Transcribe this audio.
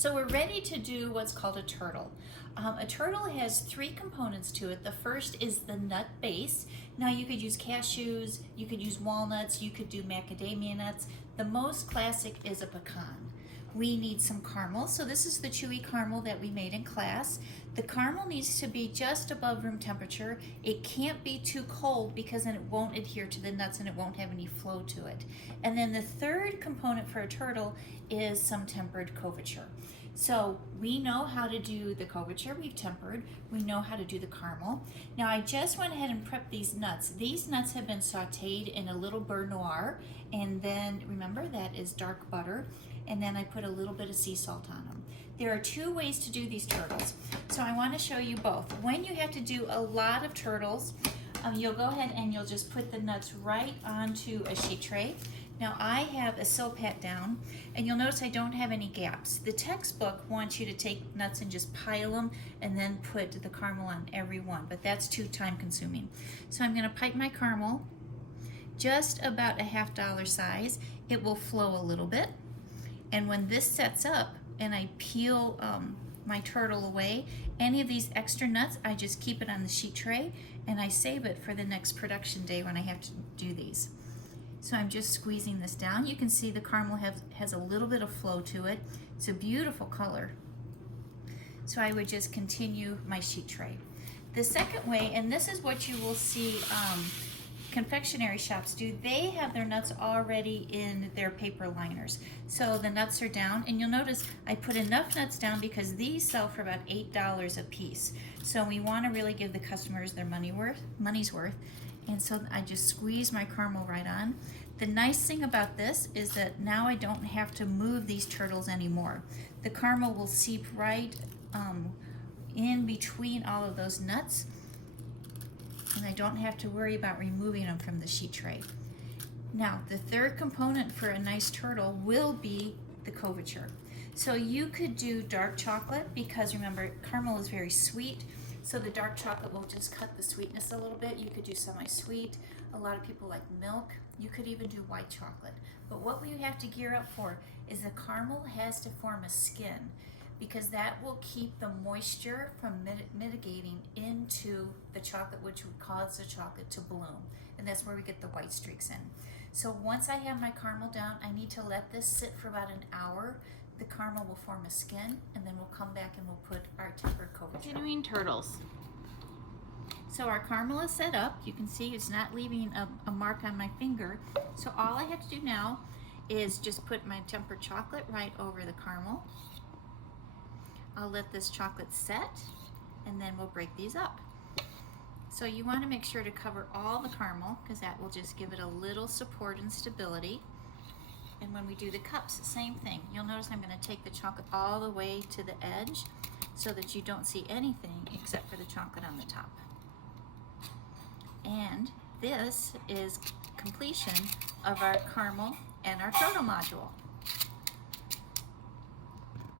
So we're ready to do what's called a turtle. A turtle has three components to it. The first is the nut base. Now you could use cashews, you could use walnuts, you could do macadamia nuts. The most classic is a pecan. We need some caramel. So this is the chewy caramel that we made in class. The caramel needs to be just above room temperature. It can't be too cold because then it won't adhere to the nuts and it won't have any flow to it. And then the third component for a turtle is some tempered couverture. So we know how to do the couverture, we've tempered, we know how to do the caramel. Now I just went ahead and prepped these nuts. These nuts have been sauteed in a little beurre noir, and then remember that is dark butter, and then I put a little bit of sea salt on them. There are two ways to do these turtles, so I want to show you both. When you have to do a lot of turtles, you'll go ahead and you'll just put the nuts right onto a sheet tray. Now I have a Silpat down, and you'll notice I don't have any gaps. The textbook wants you to take nuts and just pile them and then put the caramel on every one, but that's too time consuming. So I'm gonna pipe my caramel just about a $1/2 size. It will flow a little bit, and when this sets up and I peel my turtle away, any of these extra nuts, I just keep it on the sheet tray and I save it for the next production day when I have to do these. So I'm just squeezing this down. You can see the caramel has a little bit of flow to it. It's a beautiful color. So I would just continue my sheet tray. The second way, and this is what you will see confectionery shops do, they have their nuts already in their paper liners. So the nuts are down, and you'll notice I put enough nuts down because these sell for about $8 a piece. So we want to really give the customers their money's worth. And so I just squeeze my caramel right on. The nice thing about this is that now I don't have to move these turtles anymore. The caramel will seep right in between all of those nuts, and I don't have to worry about removing them from the sheet tray. Now, the third component for a nice turtle will be the couverture. So you could do dark chocolate because remember, caramel is very sweet. So the dark chocolate will just cut the sweetness a little bit. You could do semi-sweet. A lot of people like milk. You could even do white chocolate. But what we have to gear up for is the caramel has to form a skin, because that will keep the moisture from mitigating into the chocolate, which would cause the chocolate to bloom. And that's where we get the white streaks in. So once I have my caramel down, I need to let this sit for about an hour. The caramel will form a skin, and then we'll come back and we'll put our tempered couverture. Continuing turtles. So our caramel is set up. You can see it's not leaving a mark on my finger. So all I have to do now is just put my tempered chocolate right over the caramel. I'll let this chocolate set, and then we'll break these up. So you want to make sure to cover all the caramel because that will just give it a little support and stability. And when we do the cups, same thing. You'll notice I'm going to take the chocolate all the way to the edge so that you don't see anything except for the chocolate on the top. And this is completion of our caramel and our turtle module.